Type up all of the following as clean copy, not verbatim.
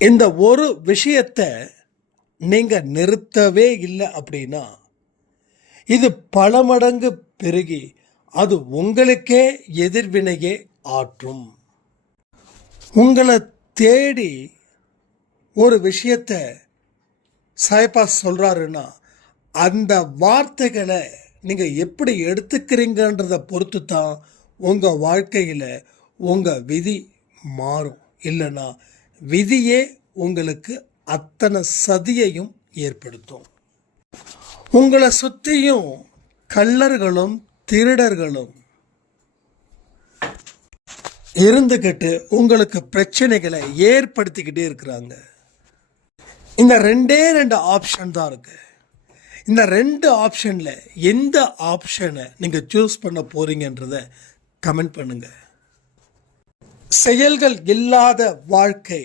இந்த ஒரு விஷயத்தை நீங்கள் நிறுத்தவே இல்லை அப்படின்னா இது பல மடங்கு பெருகி அது உங்களுக்கே எதிர்வினையே ஆற்றும். உங்களை தேடி ஒரு விஷயத்தை சாயப்பா சொல்கிறாருன்னா அந்த வார்த்தைகளை நீங்கள் எப்படி எடுத்துக்கிறீங்கன்றதை பொறுத்து தான் உங்கள் வாழ்க்கையில் உங்கள் விதி மாறும். இல்லைன்னா விதியே உங்களுக்கு அத்தனை சதியையும் ஏற்படுத்தும். உங்களை சுற்றியும் கள்ளர்களும் திருடர்களும் இருந்துக்கிட்டு உங்களுக்கு பிரச்சனைகளை ஏற்படுத்திக்கிட்டே இருக்கிறாங்க. இந்த ரெண்டு ஆப்ஷன் தான் இருக்கு. இந்த 2 ஆப்ஷனில் எந்த ஆப்ஷனை நீங்கள் சூஸ் பண்ண போறீங்கன்றத கமெண்ட் பண்ணுங்க. செயல்கள் இல்லாத வாழ்க்கை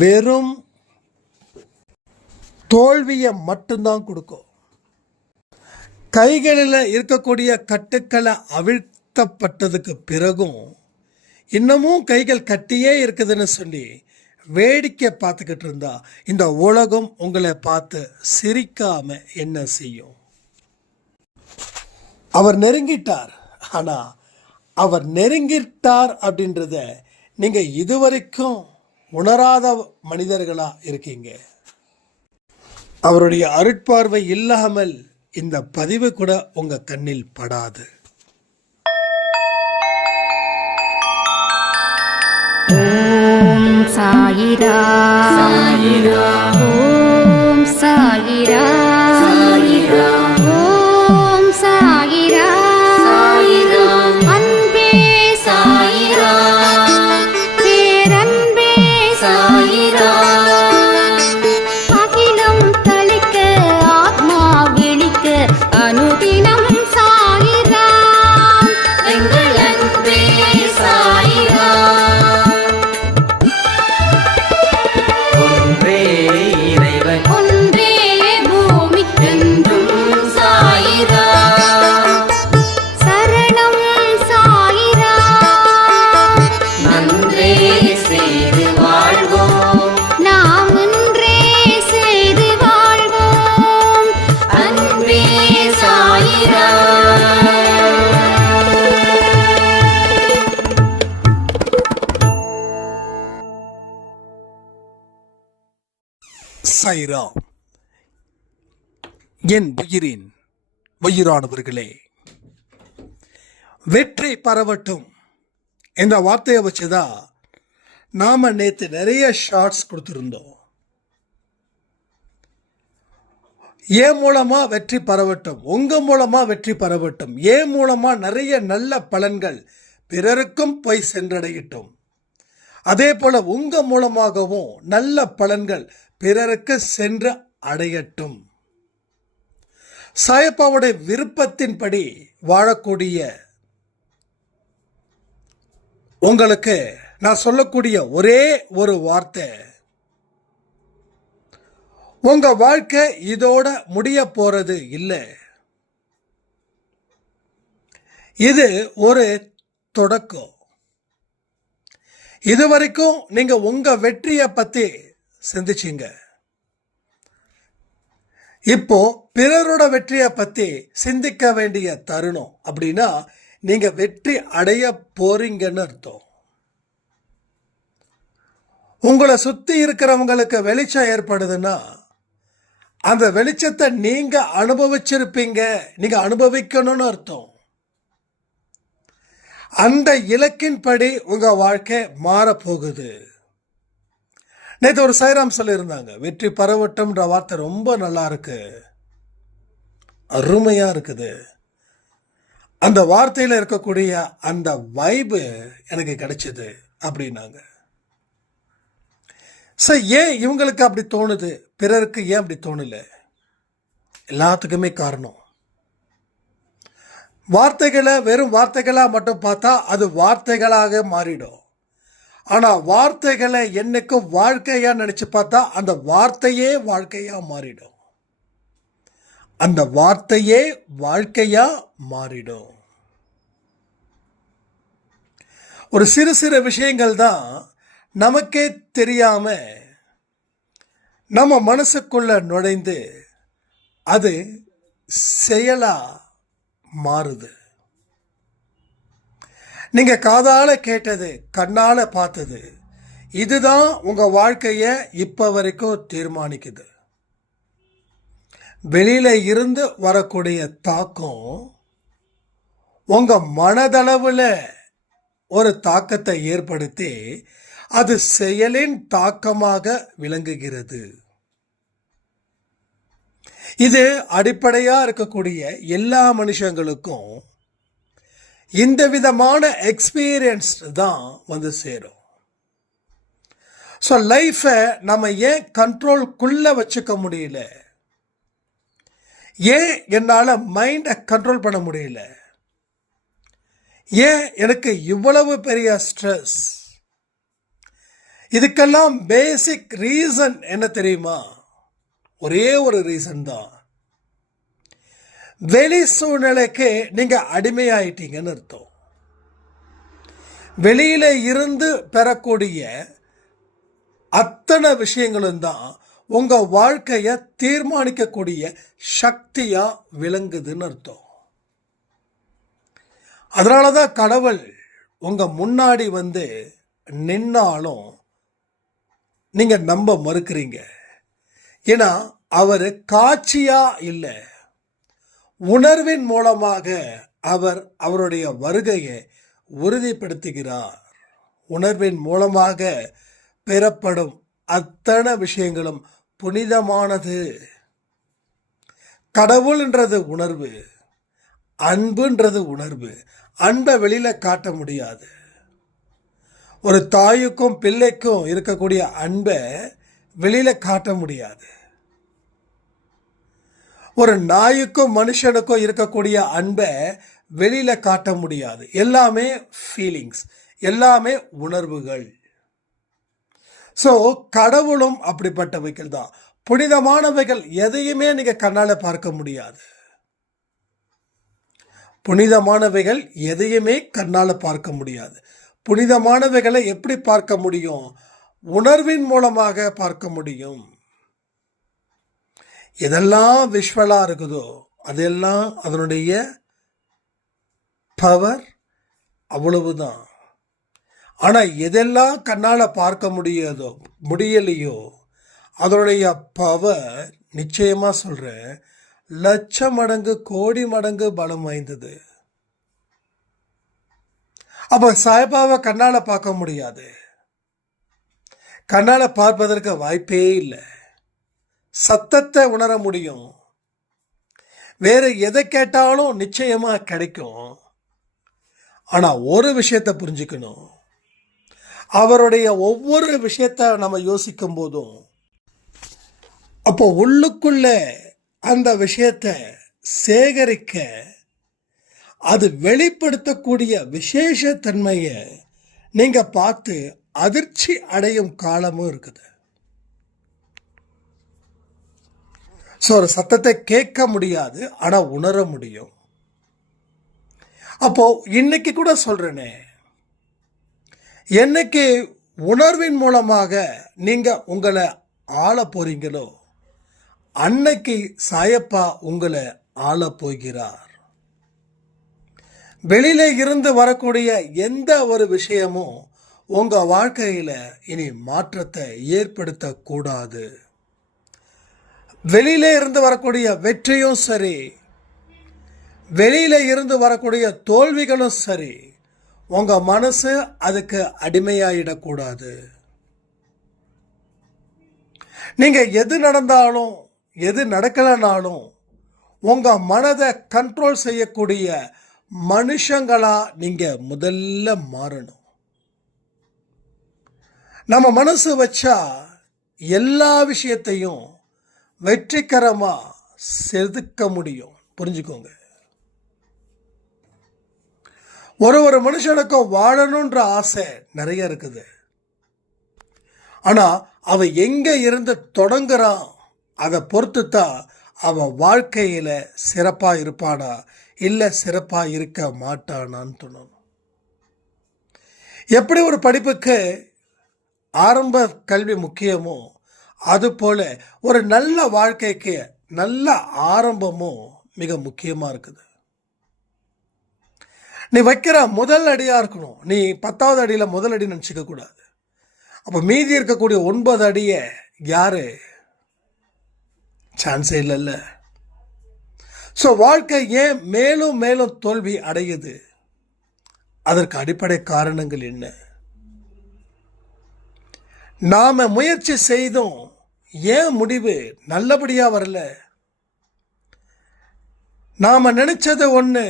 வெறும் தோல்வியை மட்டும்தான் கொடுக்கும். கைகளில் இருக்கக்கூடிய கட்டுக்களை அவிழ்த்தப்பட்டதுக்கு பிறகும் இன்னமும் கைகள் கட்டியே இருக்குதுன்னு சொல்லி வேடிக்கை பார்த்துக்கிட்டு இருந்தா இந்த உலகம் உங்களை பார்த்து சிரிக்காம என்ன செய்யும்? அவர் நெருங்கிட்டார். ஆனா அவர் நெருங்கிட்டார் அப்படின்றத நீங்க இதுவரைக்கும் உணராத மனிதர்களா இருக்கீங்க. அவருடைய அருட்பார்வை இல்லாமல் இந்த பதிவு கூட உங்க கண்ணில் படாது. ஓம் சாயிரா சாயிரா, ஓம் சாயிரா சாயிரா, ஓம் சாயிரா சாயிரா, அன்பே சாயிரா, பேரன்பே சாயிரா, அகிலம் தளிக்க ஆத்மா விழிக்க அனுதினம் சாயிரா, எங்கள் அன்பே சாயிரா. ஒன்றே பூமிக்கென்றும் சாயிரா, சரணம் சாயிரா, நன்றே செய்து வாழ்வோம், நாம் ஒன்றே செய்து வாழ்வோம், அன்பே சாயிரா. சாயிரா. என் உயிரின் உயிரானவர்களே, வெற்றி பரவட்டும் இந்த வார்த்தையை வச்சுதான் நாம நேற்று நிறைய ஷார்ட்ஸ் கொடுத்துருந்தோம். ஏன் மூலமா வெற்றி பரவட்டும், உங்க மூலமா வெற்றி பரவட்டும், ஏன் மூலமா நிறைய நல்ல பலன்கள் பிறருக்கும் போய் சென்றடையட்டும், அதே போல உங்க மூலமாகவும் நல்ல பலன்கள் பிறருக்கு சென்று அடையட்டும். சாயப்பாவுடைய விருப்பத்தின்படி வாழக்கூடிய உங்களுக்கு நான் சொல்லக்கூடிய ஒரே ஒரு வார்த்தை, உங்க வாழ்க்கை இதோட முடிய போறது இல்லை. இது ஒரு தொடக்கம். இதுவரைக்கும் நீங்க உங்க வெற்றியை பத்தி சிந்திச்சிங்க. இப்போ பிறரோட வெற்றியை பத்தி சிந்திக்க வேண்டிய தருணம். அப்படின்னா நீங்க வெற்றி அடைய போறீங்கன்னு அர்த்தம். உங்களை சுத்தி இருக்கிறவங்களுக்கு வெளிச்சம் ஏற்படுதுன்னா அந்த வெளிச்சத்தை நீங்க அனுபவிச்சிருப்பீங்க, நீங்க அனுபவிக்கணும்னு அர்த்தம். அந்த இலக்கின்படி உங்க வாழ்க்கை மாறப்போகுது. நேற்று ஒரு சாய்ராம் சொல்லியிருந்தாங்க, வெற்றி பரவட்டும்ன்ற வார்த்தை ரொம்ப நல்லா இருக்கு, அருமையா இருக்குது. அந்த வார்த்தையில் இருக்கக்கூடிய அந்த வைபு எனக்கு கிடைச்சது அப்படின்னாங்க. சார், ஏன் இவங்களுக்கு அப்படி தோணுது, பிறருக்கு ஏன் அப்படி தோணல? எல்லாத்துக்குமே காரணம், வார்த்தைகளை வெறும் வார்த்தைகளாக மட்டும் பார்த்தா அது வார்த்தைகளாக மாறிடும். ஆனால் வார்த்தைகளை என்னைக்கும் வாழ்க்கையாக நினச்சி பார்த்தா அந்த வார்த்தையே வாழ்க்கையாக மாறிடும். அந்த வார்த்தையே வாழ்க்கையாக மாறிடும். ஒரு சிறு சிறு விஷயங்கள் தான் நமக்கே தெரியாம நம்ம மனசுக்குள்ள நுழைந்து அது செயலா மாறுது. நீங்க காதால கேட்டது, கண்ணால பார்த்தது, இதுதான் உங்க வாழ்க்கைய இப்ப வரைக்கும் தீர்மானிக்குது. வெளியில இருந்து வரக்கூடிய தாக்கம் உங்க மனதளவுல ஒரு தாக்கத்தை ஏற்படுத்தி அது செயலின் தாக்கமாக விளங்குகிறது. இது அடிப்படையா இருக்கக்கூடிய எல்லா மனுஷங்களுக்கும் இந்த விதமான எக்ஸ்பீரியன்ஸ் தான் வந்து சேரும். ஸோ லைஃபை நம்ம ஏன் கண்ட்ரோல்குள்ள வச்சுக்க முடியல? ஏன் என்னால் மைண்டை கண்ட்ரோல் பண்ண முடியல? ஏன் எனக்கு இவ்வளவு பெரிய ஸ்ட்ரெஸ்? இதுக்கெல்லாம் பேசிக் ரீசன் என்ன தெரியுமா? ஒரே ஒரு ரீசன் தான். வெளி சூழ்நிலைக்கு நீங்க அடிமையாயிட்டீங்கன்னு அர்த்தம். வெளியில இருந்து பெறக்கூடிய அத்தனை விஷயங்களும் தான் உங்க வாழ்க்கைய தீர்மானிக்கக்கூடிய சக்தியா விளங்குதுன்னு அர்த்தம். அதனாலதான் கடவுள் உங்க முன்னாடி வந்து நின்னாலும் நீங்க நம்ப மறுக்கிறீங்க. ஏன்னா அவர் காட்சியா இல்லை, உணர்வின் மூலமாக அவர் அவருடைய வருகையை உறுதிப்படுத்துகிறார். உணர்வின் மூலமாக பெறப்படும் அத்தனை விஷயங்களும் புனிதமானது. கடவுள்ன்றது உணர்வு, அன்புன்றது உணர்வு. அன்பை வெளியில காட்ட முடியாது. ஒரு தாய்க்கும் பிள்ளைக்கும் இருக்கக்கூடிய அன்பை வெளியில காட்ட முடியாது. ஒரு நாய்க்கும் மனுஷனுக்கும் இருக்கக்கூடிய அன்பை வெளியில காட்ட முடியாது. எல்லாமே ஃபீலிங்ஸ், எல்லாமே உணர்வுகள். ஸோ கடவுளும் அப்படிப்பட்டவைகள் தான். புனிதமானவைகள் எதையுமே நீங்க கண்ணால பார்க்க முடியாது. புனிதமானவைகள் எதையுமே கண்ணால பார்க்க முடியாது. புனிதமானவைகளை எப்படி பார்க்க முடியும்? உணர்வின் மூலமாக பார்க்க முடியும். எதெல்லாம் விஷுவலா இருக்குதோ அதெல்லாம் அதனுடைய பவர் அவ்வளவுதான். ஆனா எதெல்லாம் கண்ணால பார்க்க முடியலையோ அதனுடைய பவர் நிச்சயமா சொல்றேன், லட்சம் மடங்கு கோடி மடங்கு பலம் வாய்ந்தது. அப்ப சாய்பாபா கண்ணால பார்க்க முடியாது. கண்ணால பார்ப்பதற்கு வாய்ப்பே இல்லை. சத்தத்தை உணர முடியும். வேற எதை கேட்டாலும் நிச்சயமா கிடைக்கும். ஆனா ஒரு விஷயத்தை புரிஞ்சுக்கணும், அவருடைய ஒவ்வொரு விஷயத்த நம்ம யோசிக்கும் போதும் அப்போ உள்ளுக்குள்ள அந்த விஷயத்தை சேகரிக்க அது வெளிப்படுத்தக்கூடிய விசேஷ தன்மையை நீங்க பார்த்து அதிர்ச்சி அடையும் காலமும் இருக்குது. ஸோ ஒரு சத்தத்தை கேட்க முடியாது, ஆனா உணர முடியும். அப்போ இன்னைக்கு கூட சொல்றேனே, என்னைக்கு உணர்வின் மூலமாக நீங்க உங்களை ஆள போறீங்களோ அன்னைக்கு சாயப்பா உங்களை ஆள போகிறார். வெளியில இருந்து வரக்கூடிய எந்த ஒரு விஷயமும் உங்க வாழ்க்கையில இனி மாற்றத்தை ஏற்படுத்தக்கூடாது. வெளியில இருந்து வரக்கூடிய வெற்றியும் சரி, வெளியில இருந்து வரக்கூடிய தோல்விகளும் சரி, உங்க மனசு அதுக்கு அடிமையாயிடக்கூடாது. நீங்க எது நடந்தாலும் எது நடக்கலனாலும் உங்க மனதை கண்ட்ரோல் செய்யக்கூடிய மனுஷங்களா நீங்க முதல்ல மாறணும். நம்ம மனசு வச்சா எல்லா விஷயத்தையும் வெற்றிகரமா செதுக்க முடியும். புரிஞ்சுக்கோங்க. ஒரு மனுஷனுக்கும் வாழணுன்ற ஆசை நிறைய இருக்குது. ஆனா அவன் எங்க இருந்து தொடங்குறான் அதை பொறுத்து தான் அவன் வாழ்க்கையில சிறப்பா இருப்பானா இல்ல சிறப்பா இருக்க மாட்டானான்னு தோணும். எப்படி ஒரு படிப்புக்கு ஆரம்ப கல்வி முக்கியமோ அதுபோல ஒரு நல்ல வாழ்க்கைக்கு நல்ல ஆரம்பமும் மிக முக்கியமாக இருக்குது. நீ வைக்கிற முதல் அடியாக இருக்கணும். நீ 10வது அடியில் முதல் அடி நினச்சிக்க கூடாது. அப்போ மீதி இருக்கக்கூடிய 9 அடியை யாரு சான்ஸே இல்லைல்ல. ஸோ வாழ்க்கை ஏன் மேலும் மேலும் தோல்வி அடையுது? அதற்கு அடிப்படை காரணங்கள் என்ன? நாம முயற்சி செய்தும் ஏன் முடிவு நல்லபடியாக வரல? நாம நினைச்சது ஒன்று,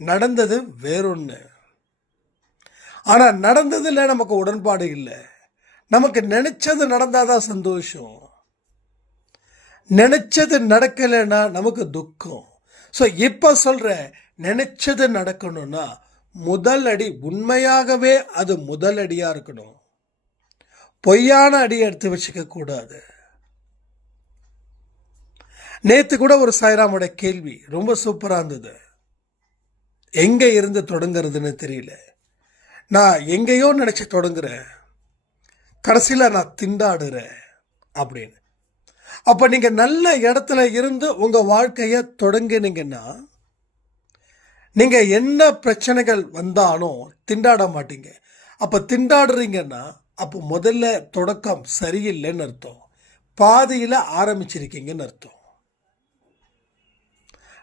நடந்தது வேறொன்று. ஆனால் நடந்ததில் நமக்கு உடன்பாடு இல்லை. நமக்கு நினைச்சது நடந்தாதான் சந்தோஷம், நினைச்சது நடக்கலைன்னா நமக்கு துக்கம். ஸோ இப்போ சொல்கிறேன், நினைச்சது நடக்கணும்னா முதல் அடி உண்மையாகவே அது முதல் அடியாக இருக்கணும். பொய்யான அடியை எடுத்து வச்சுக்க கூடாது. நேற்று கூட ஒரு சாய்ராமோட கேள்வி ரொம்ப சூப்பராக இருந்தது. எங்கே இருந்து தொடங்குறதுன்னு தெரியல, நான் எங்கேயோ நினச்சி தொடங்குறேன், கடைசியில் நான் திண்டாடுறேன் அப்படின்னு. அப்போ நீங்கள் நல்ல இடத்துல இருந்து உங்கள் வாழ்க்கையை தொடங்கினீங்கன்னா நீங்கள் என்ன பிரச்சனைகள் வந்தாலும் திண்டாட மாட்டீங்க. அப்போ திண்டாடுறீங்கன்னா அப்போ முதல்ல தொடக்கம் சரியில்லைன்னு அர்த்தம், பாதியில் ஆரம்பிச்சிருக்கீங்கன்னு அர்த்தம்.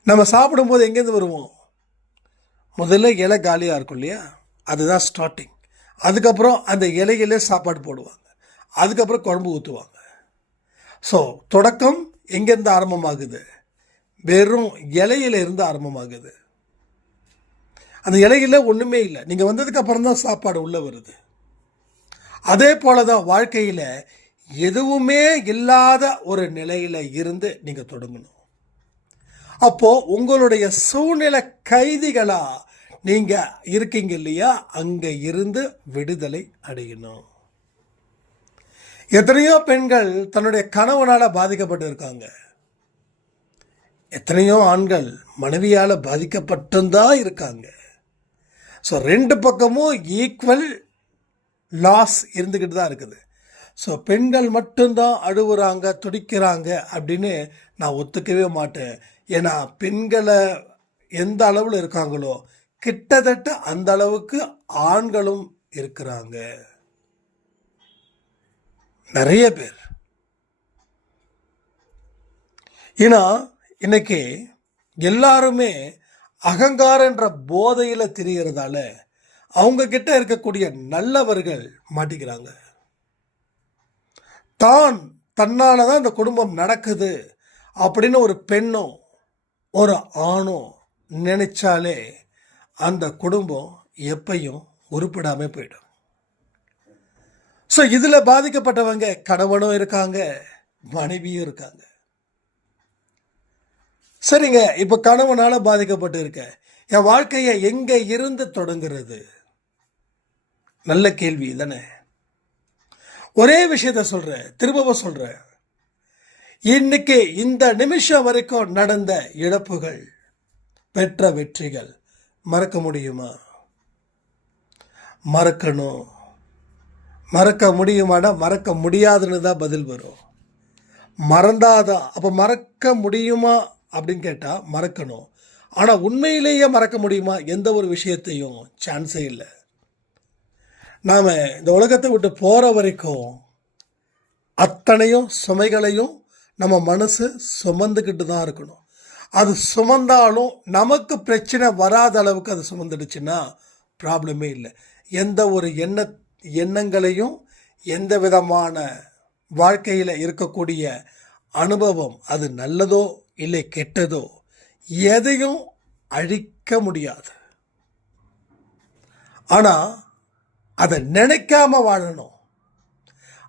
நம்ம சாப்பிடும்போது எங்கேருந்து வருவோம்? முதல்ல இலை காலியாக இருக்கும் இல்லையா, அதுதான் ஸ்டார்டிங். அதுக்கப்புறம் அந்த இலையிலே சாப்பாடு போடுவாங்க, அதுக்கப்புறம் குழம்பு ஊற்றுவாங்க. ஸோ தொடக்கம் எங்கேருந்து ஆரம்பமாகுது? வெறும் இலையிலிருந்து ஆரம்பமாகுது. அந்த இலையில ஒன்றுமே இல்லை, நீங்கள் வந்ததுக்கு அப்புறம் தான் சாப்பாடு உள்ளே வருது. அதே போல தான் வாழ்க்கையில் எதுவுமே இல்லாத ஒரு நிலையில் இருந்து நீங்கள் தொடங்கணும். அப்போது உங்களுடைய சூழ்நிலை கைதிகளாக நீங்கள் இருக்கீங்க இல்லையா, அங்கே இருந்து விடுதலை அடையணும். எத்தனையோ பெண்கள் தன்னுடைய கணவனால் பாதிக்கப்பட்டு இருக்காங்க. எத்தனையோ ஆண்கள் மனைவியால் பாதிக்கப்பட்டுதான் இருக்காங்க. ஸோ 2 பக்கமும் ஈக்குவல் லாஸ் இருந்துக்கிட்டு தான் இருக்குது. ஸோ பெண்கள் மட்டும்தான் அழுவுறாங்க, துடிக்கிறாங்க அப்படின்னு நான் ஒத்துக்கவே மாட்டேன். ஏன்னா பெண்களை எந்த அளவில் இருக்காங்களோ கிட்டத்தட்ட அந்த அளவுக்கு ஆண்களும் இருக்கிறாங்க, நிறைய பேர். ஏன்னா இன்னைக்கு எல்லாருமே அகங்காரன்ற போதையில் திரிகிறதால அவங்க கிட்ட இருக்கக்கூடிய நல்லவர்கள் மாட்டிக்கிறாங்க. தன்னால தான் இந்த குடும்பம் நடக்குது அப்படின்னு ஒரு பெண்ணோ ஒரு ஆணோ நினைச்சாலே அந்த குடும்பம் எப்பையும் உருப்படாமல் போயிடும். ஸோ இதில் பாதிக்கப்பட்டவங்க கணவனும் இருக்காங்க, மனைவியும் இருக்காங்க. சரிங்க, இப்போ கணவனால் பாதிக்கப்பட்டு இருக்க, என் வாழ்க்கையை எங்கே இருந்து தொடங்குறது? நல்ல கேள்வி தானே. ஒரே விஷயத்த சொல்கிறேன், திரும்பவும் சொல்கிறேன். இன்னைக்கு இந்த நிமிஷம் வரைக்கும் நடந்த இழப்புகள், பெற்ற வெற்றிகள் மறக்க முடியுமா? மறக்கணும். மறக்க முடியுமானா மறக்க முடியாதுன்னு தான் பதில் வரும். மறந்தாதான். அப்போ மறக்க முடியுமா அப்படின்னு கேட்டால் மறக்கணும். ஆனால் உண்மையிலேயே மறக்க முடியுமா? எந்த ஒரு விஷயத்தையும் சான்ஸே இல்லை. நாம் இந்த உலகத்தை விட்டு போகிற வரைக்கும் அத்தனையும் சுமைகளையும் நம்ம மனசு சுமந்துக்கிட்டு தான் இருக்கணும். அது சுமந்தாலும் நமக்கு பிரச்சனை வராத அளவுக்கு அது சுமந்துடுச்சுன்னா ப்ராப்ளமே இல்லை. எந்த ஒரு எண்ணங்களையும் எந்த விதமான வாழ்க்கையில் இருக்கக்கூடிய அனுபவம், அது நல்லதோ இல்லை கெட்டதோ, எதையும் அழிக்க முடியாது. ஆனால் அதை நினைக்காம வாழணும்.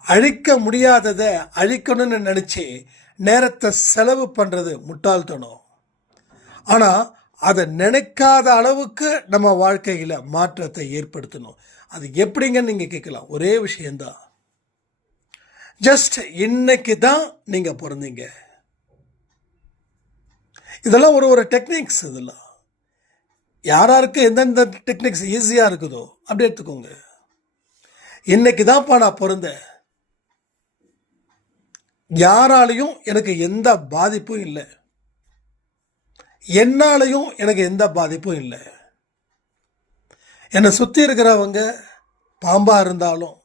அழிக்க முடியாததை அழிக்கணும்னு நினச்சி நேரத்தை செலவு பண்ணுறது முட்டாள்தனம். ஆனால் அதை நினைக்காத அளவுக்கு நம்ம வாழ்க்கையில் மாற்றத்தை ஏற்படுத்தணும். அது எப்படிங்கன்னு நீங்கள் கேட்கலாம். ஒரே விஷயந்தான், ஜஸ்ட் இன்னைக்கு தான் நீங்கள் பிறந்தீங்க. இதெல்லாம் ஒரு டெக்னிக்ஸ். இதெல்லாம் யாராருக்கு எந்தெந்த டெக்னிக்ஸ் ஈஸியாக இருக்குதோ அப்படி எடுத்துக்கோங்க. இன்னைக்கு தான்ப்பா நான் பிறந்தேன், யாராலையும் எனக்கு எந்த பாதிப்பும் இல்லை, என்னாலையும் எனக்கு எந்த பாதிப்பும் இல்லை. என்னை சுற்றி இருக்கிறவங்க பாம்பாக இருந்தாலும்,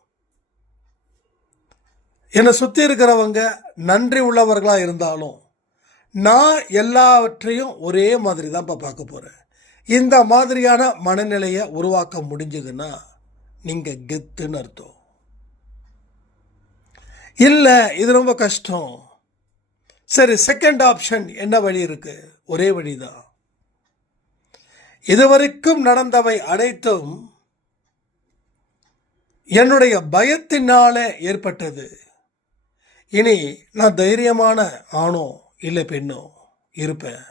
என்னை சுற்றி இருக்கிறவங்க நன்றி உள்ளவர்களாக இருந்தாலும், நான் எல்லாவற்றையும் ஒரே மாதிரி தான் இப்போ பார்க்க போகிறேன். இந்த மாதிரியான மனநிலையை உருவாக்க முடிஞ்சதுன்னா நீங்கள் கெத்துன்னு அர்த்தம். இல்லை இது ரொம்ப கஷ்டம். சரி, செகண்ட் ஆப்ஷன் என்ன வழி இருக்கு? ஒரே வழிதான். இதுவரைக்கும் நடந்தவை அனைத்தும் என்னுடைய பயத்தினால ஏற்பட்டது. இனி நான் தைரியமான ஆணோ இல்லை பெண்ணோ இருப்பேன்.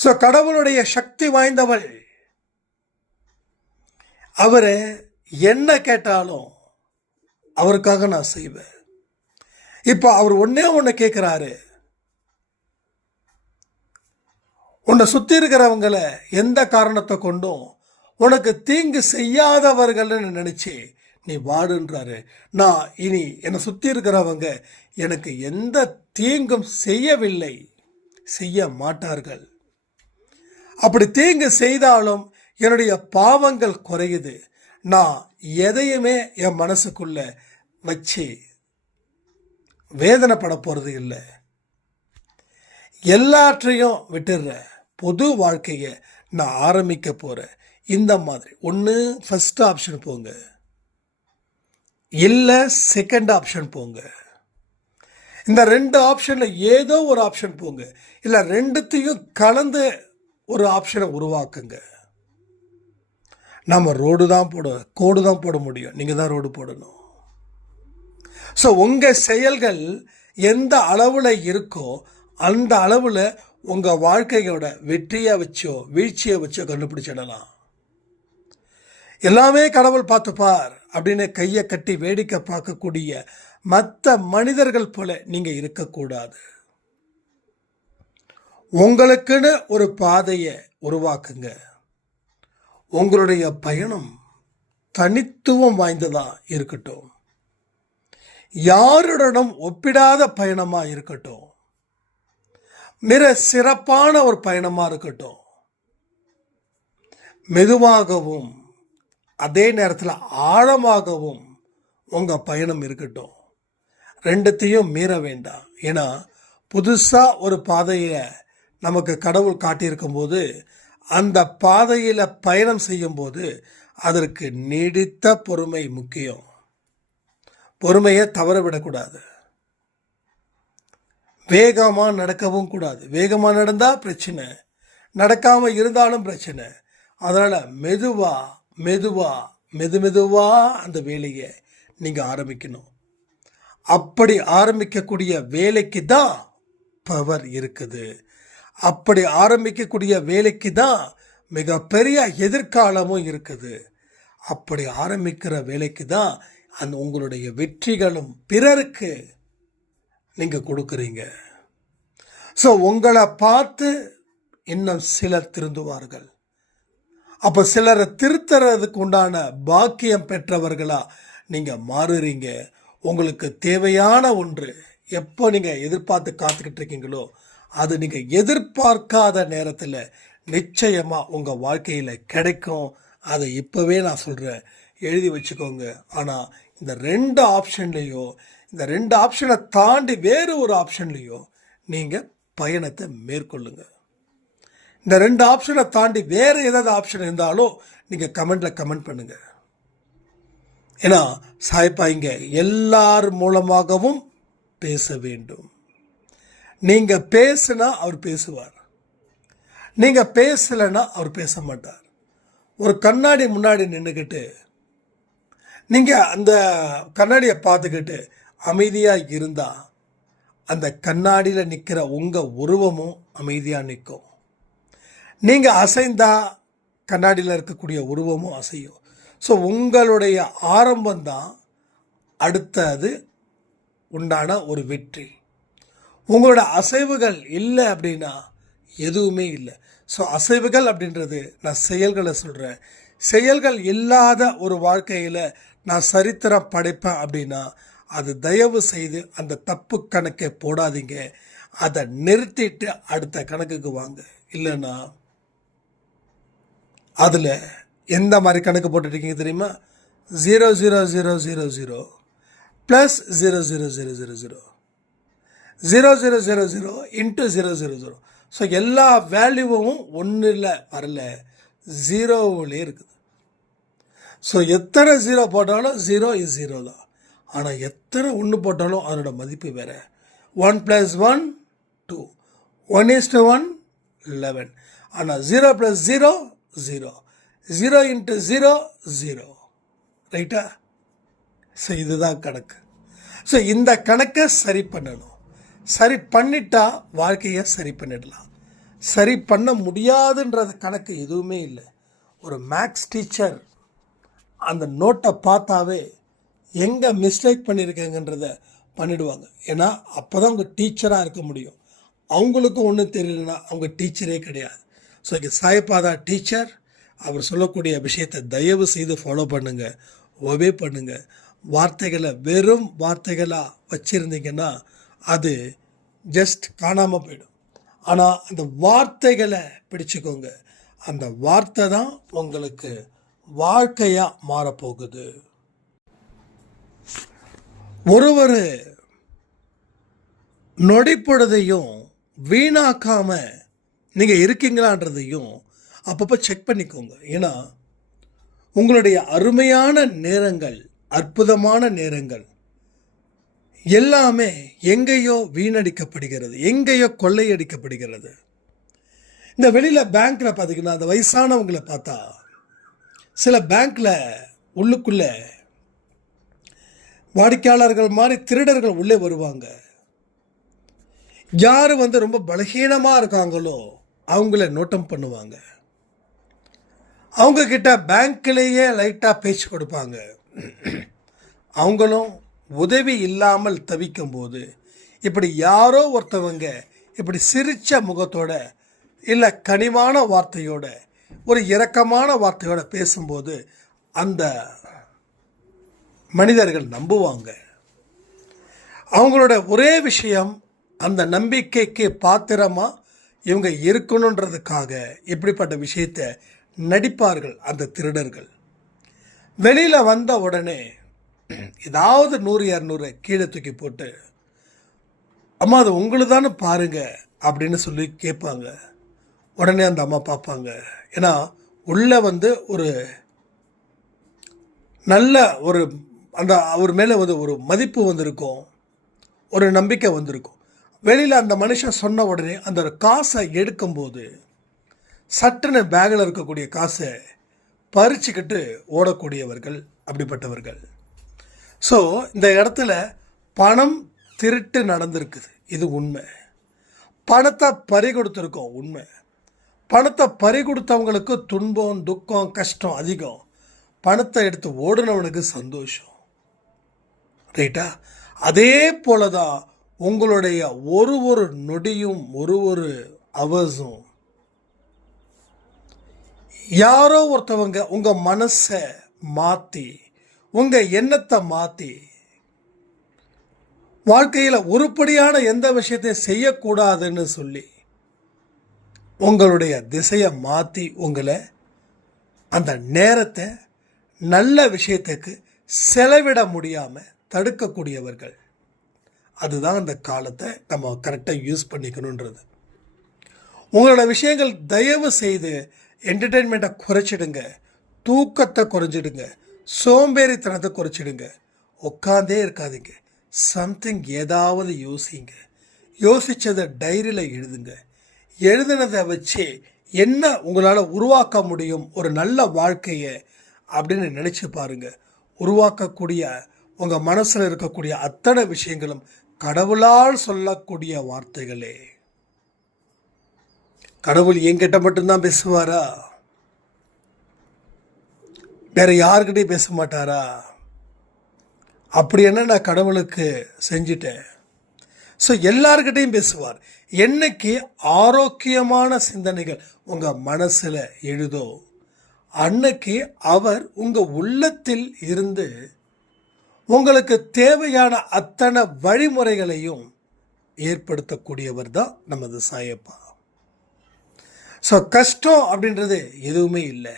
ஸோ கடவுளுடைய சக்தி வாய்ந்தவள், அவரை என்ன கேட்டாலும் அவருக்காக நான் செய்வேன். இப்போ அவர் ஒன்னே ஒன்று கேட்குறாரு, உன்னை சுற்றி இருக்கிறவங்கள எந்த காரணத்தை கொண்டும் உனக்கு தீங்கு செய்யாதவர்கள்னு நினச்சி நீ வாடுன்றாரு. நான் இனி என்னை சுற்றி இருக்கிறவங்க எனக்கு எந்த தீங்கும் செய்யவில்லை, செய்ய மாட்டார்கள். அப்படி தீங்கு செய்தாலும் என்னுடைய பாவங்கள் குறையுது. நான் எதையுமே என் மனசுக்குள்ள வச்சு வேதனைப்பட போகிறது இல்லை. எல்லாற்றையும் விட்டுடுறேன். பொது வாழ்க்கையை நான் ஆரம்பிக்க போகிறேன். இந்த மாதிரி ஒன்று ஃபர்ஸ்ட் ஆப்ஷன் போங்க, இல்லை செகண்ட் ஆப்ஷன் போங்க. இந்த ரெண்டு ஆப்ஷனில் ஏதோ ஒரு ஆப்ஷன் போங்க, இல்லை ரெண்டுத்தையும் கலந்து ஒரு ஆப்ஷனை உருவாக்குங்க. நம்ம கோடு தான் போட முடியும். நீங்கள் தான் ரோடு போடணும். ஸோ உங்கள் செயல்கள் எந்த அளவில் இருக்கோ அந்த அளவில் உங்கள் வாழ்க்கையோட வெற்றியை வச்சோ வீழ்ச்சியை வச்சோ கண்டுபிடிச்சிடலாம். எல்லாமே கடவுள் பார்த்துப்பார் அப்படின்னு கையை கட்டி வேடிக்கை பார்க்கக்கூடிய மற்ற மனிதர்கள் போல நீங்கள் இருக்கக்கூடாது. உங்களுக்குன்னு ஒரு பாதையை உருவாக்குங்க. உங்களுடைய பயணம் தனித்துவம் வாய்ந்ததா இருக்கட்டும், யாருடனும் ஒப்பிடாத பயணமாக இருக்கட்டும், மிக சிறப்பான ஒரு பயணமாக இருக்கட்டும். மெதுவாகவும் அதே நேரத்தில் ஆழமாகவும் உங்கள் பயணம் இருக்கட்டும். ரெண்டுத்தையும் மீற வேண்டாம். ஏன்னா புதுசாக ஒரு பாதையை நமக்கு கடவுள் காட்டியிருக்கும்போது அந்த பாதையில் பயணம் செய்யும்போது அதற்கு நீடித்த பொறுமை முக்கியம். பொறுமையை தவற விடக்கூடாது. வேகமாக நடக்கவும் கூடாது. வேகமாக நடந்தால் பிரச்சனை, நடக்காமல் இருந்தாலும் பிரச்சனை. அதனால் மெதுவாக அந்த வேலையை நீங்கள் ஆரம்பிக்கணும். அப்படி ஆரம்பிக்கக்கூடிய வேலைக்கு தான் பவர் இருக்குது. அப்படி ஆரம்பிக்கக்கூடிய வேலைக்கு தான் மிகப்பெரிய எதிர்காலமும் இருக்குது. அப்படி ஆரம்பிக்கிற வேலைக்கு தான் அந்த உங்களுடைய வெற்றிகளும் பிறருக்கு நீங்கள் கொடுக்குறீங்க. ஸோ உங்களை பார்த்து இன்னும் சிலர் திருந்துவார்கள். அப்போ சிலரை திருத்துறதுக்கு உண்டான பாக்கியம் பெற்றவர்களா நீங்கள் மாறுறீங்க. உங்களுக்கு தேவையான ஒன்று எப்போ நீங்கள் எதிர்பார்த்து காத்துக்கிட்டு இருக்கீங்களோ அது நீங்கள் எதிர்பார்க்காத நேரத்தில் நிச்சயமாக உங்கள் வாழ்க்கையில் கிடைக்கும். அதை இப்போவே நான் சொல்கிறேன், எழுதி வச்சுக்கோங்க. ஆனால் இந்த ரெண்டு ஆப்ஷன்லேயோ, இந்த ரெண்டு ஆப்ஷனை தாண்டி வேறு ஒரு ஆப்ஷன்லேயோ நீங்கள் பயணத்தை மேற்கொள்ளுங்க. இந்த ரெண்டு ஆப்ஷனை தாண்டி வேறு ஏதாவது ஆப்ஷன் இருந்தாலும் நீங்கள் கமெண்டில் கமெண்ட் பண்ணுங்கள். ஏன்னா சாய்ப்பா இங்கே எல்லார் மூலமாகவும் பேச வேண்டும். நீங்கள் பேசுனா அவர் பேசுவார், நீங்கள் பேசலைன்னா அவர் பேச மாட்டார். ஒரு கண்ணாடி முன்னாடி நின்றுக்கிட்டு நீங்கள் அந்த கண்ணாடியை பார்த்துக்கிட்டு அமைதியாக இருந்தால் அந்த கண்ணாடியில் நிற்கிற உங்கள் உருவமும் அமைதியாக நிற்கும். நீங்கள் அசைந்தா கண்ணாடியில் இருக்கக்கூடிய உருவமும் அசையும். ஸோ உங்களுடைய ஆரம்பம்தான் அடுத்தது உண்டான ஒரு வெற்றி. உங்களோட அசைவுகள் இல்லை அப்படின்னா எதுவுமே இல்லை. ஸோ அசைவுகள் அப்படின்றது நான் செயல்களை சொல்கிறேன். செயல்கள் இல்லாத ஒரு வாழ்க்கையில் நான் சரித்திரம் படைப்பேன் அப்படின்னா அது தயவு செய்து அந்த தப்பு கணக்கை போடாதீங்க. அதை நிறுத்திட்டு அடுத்த கணக்குக்கு வாங்க. இல்லைன்னா அதில் எந்த மாதிரி கணக்கு போட்டுருக்கீங்க தெரியுமா? 00000 ப்ளஸ் 00000 0000 இன்ட்டு 000. ஸோ எல்லா வேல்யூவும் ஒன்றில் வரல, ஜீரோவிலே இருக்குது. ஸோ எத்தனை ஜீரோ போட்டாலும் ஜீரோ இஸ் ஜீரோ தான். ஆனால் எத்தனை ஒன்று போட்டாலும் அதனோட மதிப்பு வேறு. 1 + 1 2, 1:1 11. ஆனால் 0 + 0 0, 0 × 0 0. ரைட்டா? ஸோ இதுதான் கணக்கு. ஸோ இந்த கணக்கை சரி பண்ணணும். சரி பண்ணிட்டா வாழ்க்கையை சரி பண்ணிடலாம். சரி பண்ண முடியாதுன்றது கணக்கு எதுவுமே இல்லை. ஒரு மேக்ஸ் டீச்சர் அந்த நோட்டை பார்த்தாவே எங்கே மிஸ்டேக் பண்ணியிருக்கேங்கன்றத பண்ணிடுவாங்க. ஏன்னா அப்போ தான் அவங்க டீச்சராக இருக்க முடியும். அவங்களுக்கும் ஒன்றும் தெரியலன்னா அவங்க டீச்சரே கிடையாது. ஸோ இங்கே சாய்பாதா டீச்சர் அவர் சொல்லக்கூடிய விஷயத்தை தயவு செய்து ஃபாலோ பண்ணுங்கள், ஒபே பண்ணுங்கள். வார்த்தைகளை வெறும் வார்த்தைகளாக வச்சுருந்தீங்கன்னா அது ஜஸ்ட் காணாமல் போயிடும். ஆனால் அந்த வார்த்தைகளை பிடிச்சிக்கோங்க. அந்த வார்த்தை தான் உங்களுக்கு வாழ்க்கையாக மாறப்போகுது. ஒரு நொடிப்பொழுதையும் வீணாக்காம நீங்கள் இருக்கீங்களான்றதையும் அப்பப்போ செக் பண்ணிக்கோங்க. ஏன்னா உங்களுடைய அருமையான நேரங்கள், அற்புதமான நேரங்கள் எல்லாமே எங்கேயோ வீணடிக்கப்படுகிறது, எங்கேயோ கொள்ளையடிக்கப்படுகிறது. இந்த வெளியில் பேங்க்கில் பார்த்தீங்கன்னா அந்த வயசானவங்களை பார்த்தா சில பேங்க்கில் உள்ளுக்குள்ளே வாடிக்கையாளர்கள் மாதிரி திருடர்கள் உள்ளே வருவாங்க. யார் ரொம்ப பலகீனமாக இருக்காங்களோ அவங்கள நோட்டம் பண்ணுவாங்க. அவங்கக்கிட்ட பேங்க்லேயே லைட்டாக பேச்சு கொடுப்பாங்க. அவங்களும் உதவி இல்லாமல் தவிக்கும்போது இப்படி யாரோ ஒருத்தவங்க இப்படி சிரித்த முகத்தோட இல்லை கனிவான வார்த்தையோட ஒரு இரக்கமான வார்த்தையோட பேசும்போது அந்த மனிதர்கள் நம்புவாங்க. அவங்களோட ஒரே விஷயம் அந்த நம்பிக்கைக்கு பாத்திரமாக இவங்க இருக்கணுன்றதுக்காக இப்படிப்பட்ட விஷயத்தை நடிப்பார்கள் அந்த திருடர்கள். வெளியில் வந்த உடனே ஏதாவது 100-200 கீழே தூக்கி போட்டு, அம்மா அது உங்களுக்கு தானே பாருங்க அப்படின்னு சொல்லி கேட்பாங்க. உடனே அந்த அம்மா பார்ப்பாங்க. ஏன்னா உள்ளே ஒரு நல்ல அந்த அவர் மேலே ஒரு மதிப்பு வந்திருக்கும், ஒரு நம்பிக்கை வந்திருக்கும். வெளியில் அந்த மனுஷன் சொன்ன உடனே அந்த காசை எடுக்கும்போது சட்டுன்னு பேக்கில் இருக்கக்கூடிய காசை பறிச்சுக்கிட்டு ஓடக்கூடியவர்கள் அப்படிப்பட்டவர்கள். ஸோ இந்த இடத்துல பணம் திருட்டு நடந்திருக்குது, இது உண்மை. பணத்தை பறி கொடுத்துருக்கோம், உண்மை. பணத்தை பறி கொடுத்தவங்களுக்கு துன்பம், துக்கம், கஷ்டம் அதிகம். பணத்தை எடுத்து ஓடுனவனுக்கு சந்தோஷம். ரைட்டா? அதே போல தான் உங்களுடைய ஒரு நொடியும் ஒரு அவர்ஸும் யாரோ ஒருத்தவங்க உங்கள் மனசை மாற்றி, உங்கள் எண்ணத்தை மாற்றி, வாழ்க்கையில் உருப்படியான எந்த விஷயத்தையும் செய்யக்கூடாதுன்னு சொல்லி உங்களுடைய திசையை மாற்றி உங்களை அந்த நேரத்தை நல்ல விஷயத்துக்கு செலவிட முடியாமல் தடுக்கக்கூடியவர்கள். அதுதான் அந்த காலத்தை நம்ம கரெக்டாக யூஸ் பண்ணிக்கணுன்றது. உங்களோட விஷயங்கள் தயவு செய்து என்டர்டெயின்மெண்ட்டை குறைச்சிடுங்க, தூக்கத்தை குறைச்சிடுங்க, சோம்பேறித்தனத்தை குறைச்சிடுங்க. உட்காந்தே இருக்காதீங்க, சம்திங் ஏதாவது யோசிங்க. யோசித்ததை டைரியில் எழுதுங்க. எழுதுனதை வச்சு என்ன உங்களால் உருவாக்க முடியும் ஒரு நல்ல வாழ்க்கையை அப்படின்னு நினச்சி பாருங்கள். உருவாக்கக்கூடிய உங்கள் மனசில் இருக்கக்கூடிய அத்தனை விஷயங்களும் கடவுளால் சொல்லக்கூடிய வார்த்தைகளே. கடவுள் என்கிட்ட மட்டும்தான் பேசுவாரா? வேற யாருக்கிட்டையும் பேச மாட்டாரா? அப்படி என்ன நான் கடவுளுக்கு செஞ்சிட்டேன்? ஸோ எல்லார்கிட்டையும் பேசுவார். என்னைக்கு ஆரோக்கியமான சிந்தனைகள் உங்கள் மனசில் எழுதோ அன்னைக்கு அவர் உங்கள் உள்ளத்தில் இருந்து உங்களுக்கு தேவையான அத்தனை வழிமுறைகளையும் ஏற்படுத்தக்கூடியவர் தான் நமது சாயப்பா. ஸோ கஷ்டம் அப்படின்றது எதுவுமே இல்லை,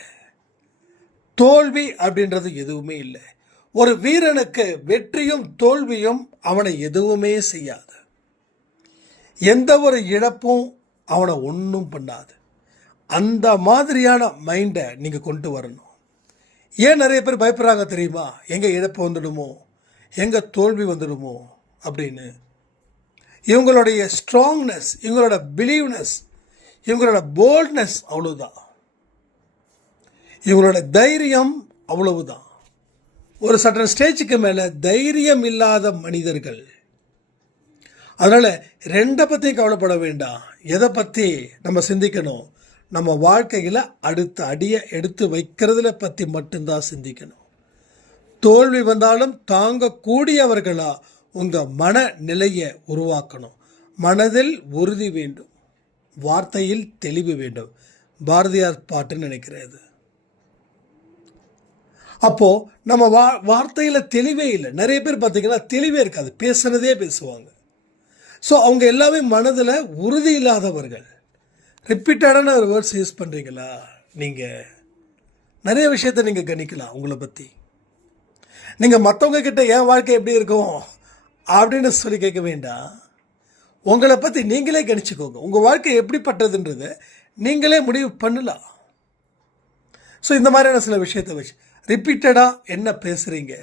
தோல்வி அப்படின்றது எதுவுமே இல்லை. ஒரு வீரனுக்கு வெற்றியும் தோல்வியும் அவனை எதுவுமே செய்யாது. எந்த ஒரு இழப்பும் அவனை ஒன்றும் பண்ணாது. அந்த மாதிரியான மைண்டை நீங்கள் கொண்டு வரணும். ஏன் நிறைய பேர் பயப்படுறாங்க தெரியுமா? எங்கே இழப்பு வந்துடுமோ, எங்கே தோல்வி வந்துடுமோ அப்படின்னு. இவங்களுடைய ஸ்ட்ராங்னஸ், இவங்களோட பிலீவ்னஸ், இவங்களோட போல்ட்னஸ் அவ்வளவுதான், இவங்களோட தைரியம் அவ்வளவுதான். ஒரு சட்டன் ஸ்டேஜுக்கு மேலே தைரியம் இல்லாத மனிதர்கள். அதனால் ரெண்டை பற்றியும் கவலைப்பட வேண்டாம். எதை பற்றி நம்ம சிந்திக்கணும்? நம்ம வாழ்க்கையில் அடுத்த அடியை எடுத்து வைக்கிறதுல பற்றி மட்டும்தான் சிந்திக்கணும். தோல்வி வந்தாலும் தாங்கக்கூடியவர்களா உங்கள் மனநிலையை உருவாக்கணும். மனதில் உறுதி வேண்டும், வார்த்தையில் தெளிவு வேண்டும். பாரதியார் பாட்டுன்னு நினைக்கிறது. அப்போது நம்ம வார்த்தையில் தெளிவே இல்லை. நிறைய பேர் பார்த்தீங்கன்னா தெளிவே இருக்காது, பேசுனதே பேசுவாங்க. ஸோ அவங்க எல்லாமே மனதில் உறுதி இல்லாதவர்கள். ரிப்பீட்டடான ஒரு வேர்ட்ஸ் யூஸ் பண்ணுறீங்களா? நீங்கள் நிறைய விஷயத்தை நீங்கள் கணிக்கலாம். உங்களை பற்றி நீங்கள் மற்றவங்க கிட்ட என் வாழ்க்கை எப்படி இருக்கும் அப்படின்னு சொல்லி கேட்க வேண்டாம். உங்களை பற்றி நீங்களே கணிச்சுக்கோங்க. உங்கள் வாழ்க்கை எப்படிப்பட்டதுன்றதை நீங்களே முடிவு பண்ணலாம். ஸோ இந்த மாதிரியான சில விஷயத்தை வச்சு ரிப்பீட்டடாக என்ன பேசுகிறீங்க?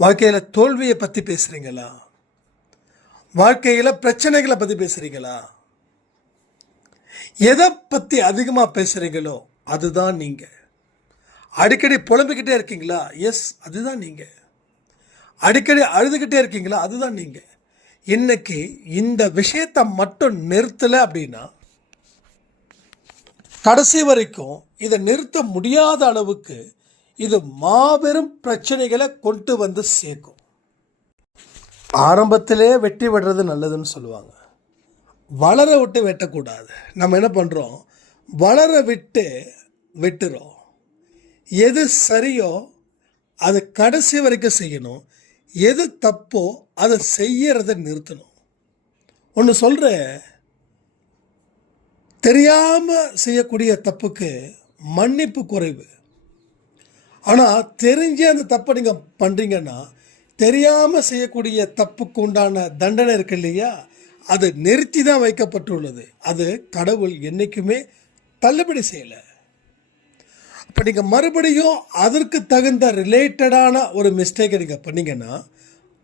வாழ்க்கையில் தோல்வியை பற்றி பேசுகிறீங்களா? வாழ்க்கையில் பிரச்சனைகளை பற்றி பேசுகிறீங்களா? எதை பற்றி அதிகமாக பேசுகிறீங்களோ அதுதான் நீங்கள். அடிக்கடி புலம்பிக்கிட்டே இருக்கீங்களா? எஸ், அதுதான் நீங்கள். அடிக்கடி அழுதுகிட்டே இருக்கீங்களா? அதுதான் நீங்கள். இன்னைக்கு இந்த விஷயத்தை மட்டும் நிறுத்தலை அப்படின்னா கடைசி வரைக்கும் இதை நிறுத்த முடியாத அளவுக்கு இது மாபெரும் பிரச்சனைகளை கொண்டு வந்து சேர்க்கும். ஆரம்பத்திலே வெட்டி விடுறது நல்லதுன்னு சொல்லுவாங்க. வளர விட்டு வெட்டக்கூடாது. நம்ம என்ன பண்ணுறோம்? வளர விட்டு வெட்டுறோம். எது சரியோ அது கடைசி வரைக்கும் செய்யணும். எது தப்போ அதை செய்யறதை நிறுத்தணும். ஒன்று சொல்கிறேன், தெரியாமல் செய்யக்கூடிய தப்புக்கு மன்னிப்பு குறைவு. ஆனால் தெரிஞ்சு அந்த தப்பை நீங்கள் பண்ணுறீங்கன்னா தெரியாமல் செய்யக்கூடிய தப்புக்கு உண்டான தண்டனை இருக்கு இல்லையா, அது நிறுத்தி தான் வைக்கப்பட்டுள்ளது. அது கடவுள் என்றைக்குமே தள்ளுபடி செய்யலை. இப்போ நீங்கள் மறுபடியும் அதற்கு தகுந்த ரிலேட்டடான ஒரு மிஸ்டேக்கை நீங்கள் பண்ணீங்கன்னா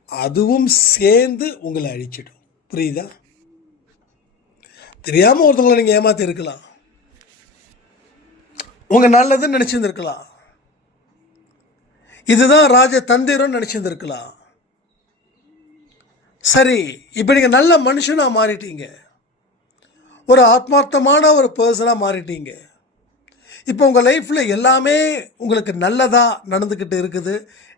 அதுவும் சேர்ந்து உங்களை அழிச்சிடும். புரியுதா? தெரியாமல் ஒருத்தவங்களை நீங்கள் ஏமாற்றி இருக்கலாம், உங்கள் நல்லதுன்னு நினச்சிருந்துருக்கலாம், இதுதான் ராஜ தந்திரம்னு நினச்சிருந்துருக்கலாம். சரி, இப்போ நீங்கள் நல்ல மனுஷனாக மாறிட்டீங்க, ஒரு ஆத்மார்த்தமான ஒரு பர்சனாக மாறிட்டீங்க. இப்போ உங்கள் லைஃப்பில் எல்லாமே உங்களுக்கு நல்லதாக நடந்துக்கிட்டு இருக்குது.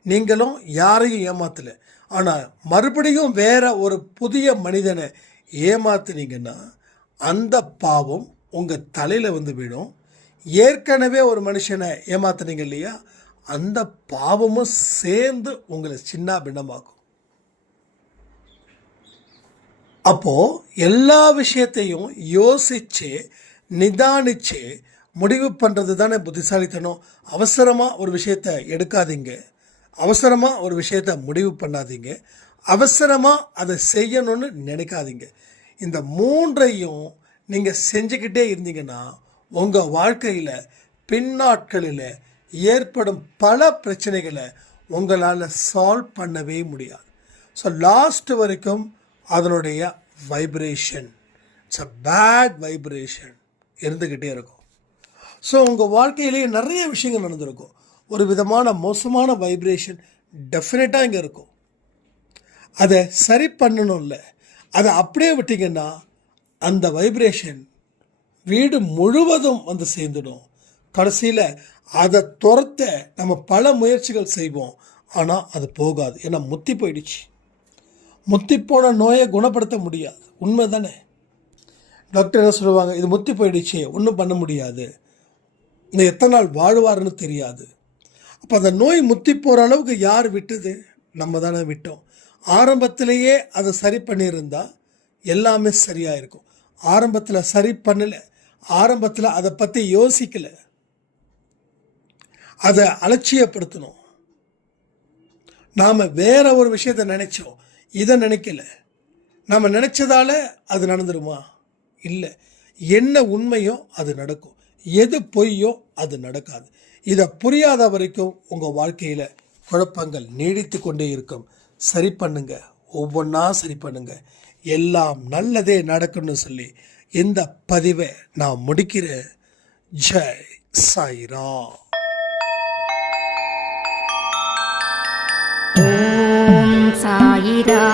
நீங்களும் யாரையும் ஏமாற்றலை. ஆனால் மறுபடியும் வேற ஒரு புதிய மனிதனை ஏமாத்துனீங்கன்னா அந்த பாவம் உங்கள் தலையில் வந்து விடும். ஏற்கனவே ஒரு மனுஷனை ஏமாத்துனீங்க இல்லையா, அந்த பாவமும் சேர்ந்து உங்களை சின்ன பின்னமாக்கும். அப்போது எல்லா விஷயத்தையும் யோசித்து நிதானித்து முடிவு பண்ணுறது தானே புத்திசாலித்தனம். அவசரமாக ஒரு விஷயத்தை எடுக்காதீங்க, அவசரமாக ஒரு விஷயத்தை முடிவு பண்ணாதீங்க, அவசரமாக அதை செய்யணும்னு நினைக்காதீங்க. இந்த மூன்றையும் நீங்கள் செஞ்சுக்கிட்டே இருந்தீங்கன்னா உங்கள் வாழ்க்கையில் பின்னாட்களில் ஏற்படும் பல பிரச்சனைகளை உங்களால் சால்வ் பண்ணவே முடியாது. ஸோ லாஸ்ட் வரைக்கும் அதனுடைய vibration, it's a bad vibration இருந்துக்கிட்டே இருக்கும். ஸோ உங்கள் வாழ்க்கையிலேயே நிறைய விஷயங்கள் நடந்திருக்கும். ஒரு விதமான மோசமான வைப்ரேஷன் டெஃபினட்டாக இங்கே இருக்கும். அதை சரி பண்ணணும்ல, அதை அப்படியே விட்டிங்கன்னா அந்த வைப்ரேஷன் வீடு முழுவதும் வந்து சேர்ந்துடும். கடைசியில் அதை துரத்த நம்ம பல முயற்சிகள் செய்வோம், ஆனால் அது போகாது. ஏன்னா முத்தி போயிடுச்சு. முத்தி போன நோயை குணப்படுத்த முடியாது. உண்மை தானே? டாக்டர் என்ன சொல்லுவாங்க? இது முத்தி போயிடுச்சு, ஒன்றும் பண்ண முடியாது, இந்த எத்தனை நாள் வாழ்வாருன்னு தெரியாது. அப்போ அந்த நோய் முத்தி போகிற அளவுக்கு யார் விட்டது? நம்ம தானே விட்டோம். ஆரம்பத்திலேயே அதை சரி பண்ணியிருந்தா எல்லாமே சரியாக இருக்கும். ஆரம்பத்தில் சரி பண்ணலை, ஆரம்பத்தில் அதை பற்றி யோசிக்கலை, அதை அலட்சியப்படுத்தணும். நாம் வேற ஒரு விஷயத்தை நினைச்சோம், இதை நினைக்கல. நாம் நினைச்சதால அது நடந்துருமா? இல்லை. என்ன உண்மையோ அது நடக்கும், எது பொய்யோ அது நடக்காது. இதை புரியாத வரைக்கும் உங்கள் வாழ்க்கையில் குழப்பங்கள் நீடித்து கொண்டே இருக்கும். சரி பண்ணுங்க, ஒவ்வொன்றா சரி பண்ணுங்க, எல்லாம் நல்லதே நடக்கும்னு சொல்லி இந்த பதிவை நான் முடிக்கிறேன். ஜெய் சாய்ராம். ஓம் சாயிரா.